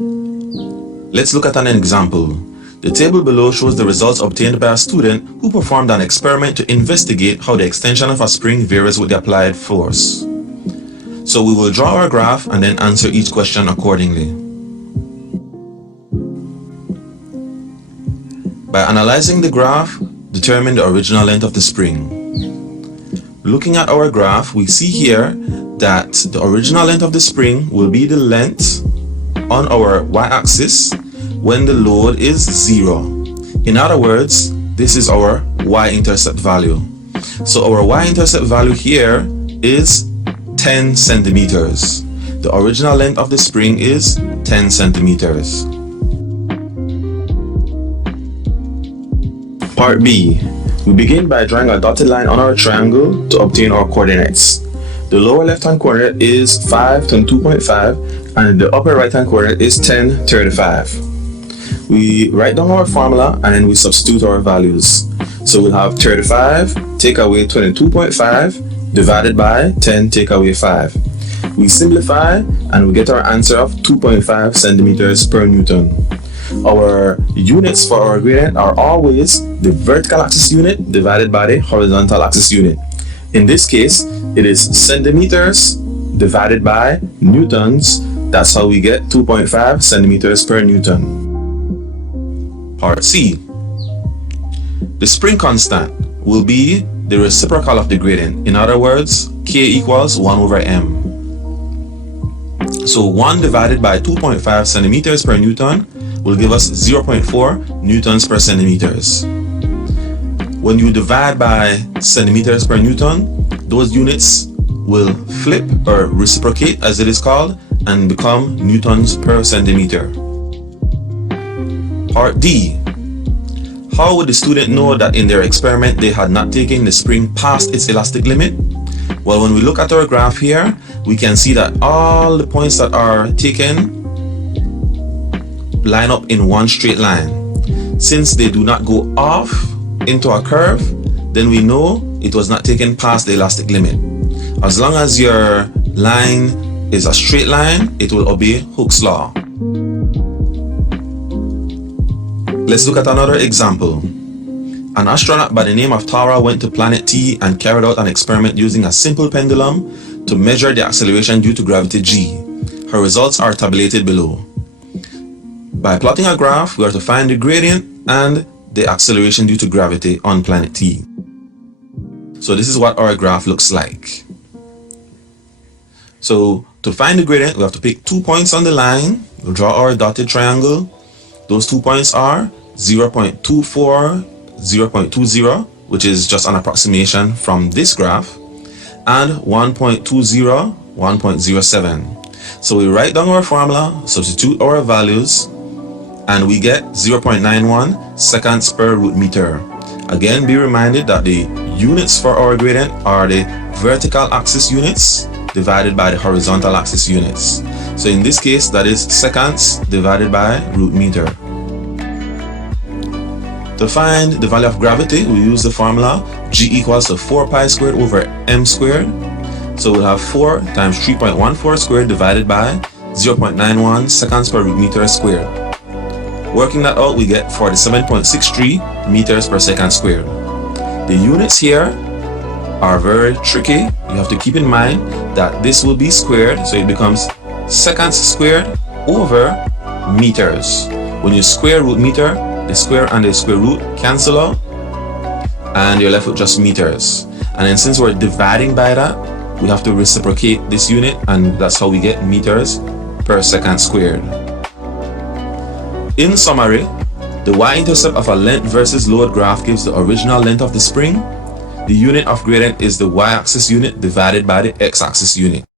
Let's look at an example. The table below shows the results obtained by a student who performed an experiment to investigate how the extension of a spring varies with the applied force. So we will draw our graph and then answer each question accordingly. By analyzing the graph, determine the original length of the spring. Looking at our graph, we see here that the original length of the spring will be the length on our y-axis when the load is 0. In other words, this is our y-intercept value. So our y-intercept value here is 10 centimeters. The original length of the spring is 10 centimeters. Part B. We begin by drawing a dotted line on our triangle to obtain our coordinates. The lower left hand coordinate is 5, 22.5, and the upper right hand coordinate is 10, 35. We write down our formula and then we substitute our values. So we'll have 35 take away 22.5 divided by 10 take away 5. We simplify and we get our answer of 2.5 centimeters per Newton. Our units for our gradient are always the vertical axis unit divided by the horizontal axis unit. In this case, it is centimeters divided by newtons. That's how we get 2.5 centimeters per Newton. Part C. The spring constant will be the reciprocal of the gradient. In other words, K equals 1 over m. So 1 divided by 2.5 centimeters per Newton will give us 0.4 newtons per centimeters. When you divide by centimeters per Newton, those units will flip or reciprocate as it is called and become newtons per centimeter. Part D. How would the student know that in their experiment they had not taken the spring past its elastic limit? Well, when we look at our graph here, we can see that all the points that are taken line up in one straight line. Since they do not go off into a curve, then we know it was not taken past the elastic limit. As long as your line is a straight line, it will obey Hooke's law. Let's look at another example. An astronaut by the name of Tara went to planet T and carried out an experiment using a simple pendulum to measure the acceleration due to gravity G. Her results are tabulated below. By plotting a graph, we are to find the gradient and the acceleration due to gravity on planet T. So this is what our graph looks like. So to find the gradient, we have to pick 2 points on the line. We'll draw our dotted triangle. Those 2 points are 0.24, 0.20, which is just an approximation from this graph, and 1.20, 1.07. So we write down our formula, substitute our values, and we get 0.91 seconds per root meter. Again, be reminded that the units for our gradient are the vertical axis units divided by the horizontal axis units. So in this case, that is seconds divided by root meter. To find the value of gravity, we use the formula G equals to 4 pi squared over m squared. So we'll have 4 times 3.14 squared divided by 0.91 seconds per root meter squared. Working that out, we get 47.63 meters per second squared. The units here are very tricky. You have to keep in mind that this will be squared, so it becomes seconds squared over meters. When you square root meter, the square and the square root cancel out and you're left with just meters. And then since we're dividing by that, we have to reciprocate this unit, and that's how we get meters per second squared. In summary, the y-intercept of a length versus load graph gives the original length of the spring. The unit of gradient is the y-axis unit divided by the x-axis unit.